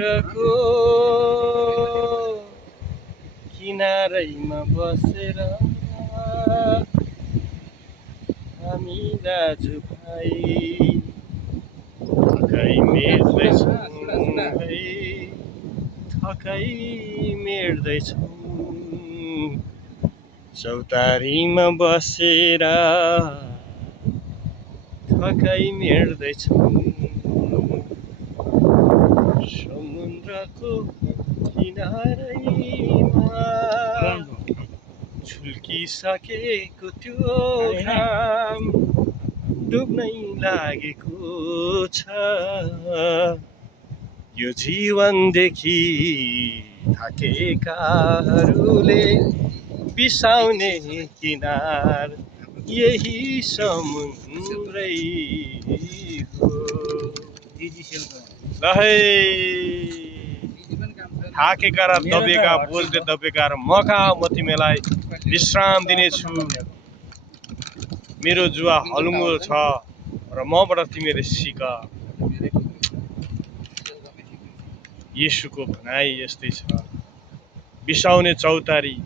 समुद्रको किनारैमा बसेर हामी दाजुभाइ थकाइ मेट्दैछौँ है, थकाइ मेट्दैछौँ। चौतारीमा बसेर थकाइ मेट्दैछौँ। समुद्रको किनारैमा झुल्किसकेको त्यो घाम डुब्नै लागेको छ। यो जीवनदेखि थाकेकाहरूले बिसाउने किनार यही समुद्रै हो। ल है थाकेका र दबेका, बोझले दबेका र म कहाँ म तिमीलाई विश्राम दिनेछु। मेरो जुवा हलुङ्गो छ र मबाट तिमीले सिक। येशूको भनाइ यस्तै छ, बिसाउने चौतारी